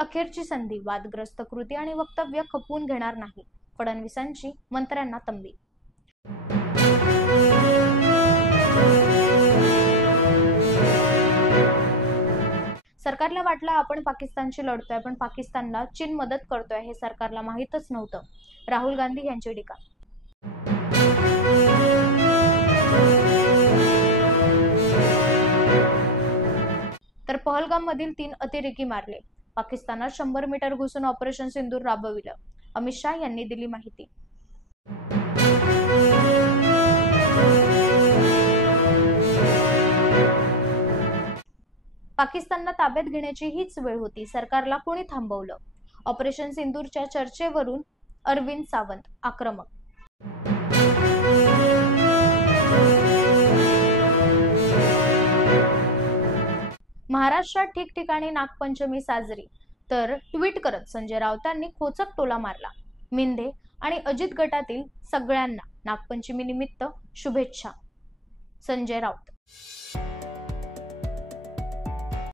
अखेरची संधी, वादग्रस्त कृती आणि वक्तव्य खपवून घेणार नाही, फडणवीसांची मंत्र्यांना तंबी. सरकारला वाटलं आपण पाकिस्तानशी लढतोय, पण पाकिस्तानला चीन मदत करतोय हे सरकारला माहीतच नव्हतं. राहुल गांधी यांची टीका. तर पहलगाम मधील 3 अतिरेकी मारले, पाकिस्तानात 100 मीटर घुसून ऑपरेशन सिंदूर राबविलं, अमित शाह यांनी दिली माहिती. पाकिस्तानला ताब्यात घेण्याची हीच वेळ होती, सरकारला कोणी थांबवलं? ऑपरेशन सिंदूरच्या चर्चेवरून अरविंद सावंत आक्रमक. महाराष्ट्रात ठिकठिकाणी नागपंचमी साजरी, तर ट्विट करत संजय राऊतांनी खोचक टोला मारला. मिंदे आणि अजित गटातील सगळ्यांना नागपंचमी निमित्त शुभेच्छा. संजय राऊत.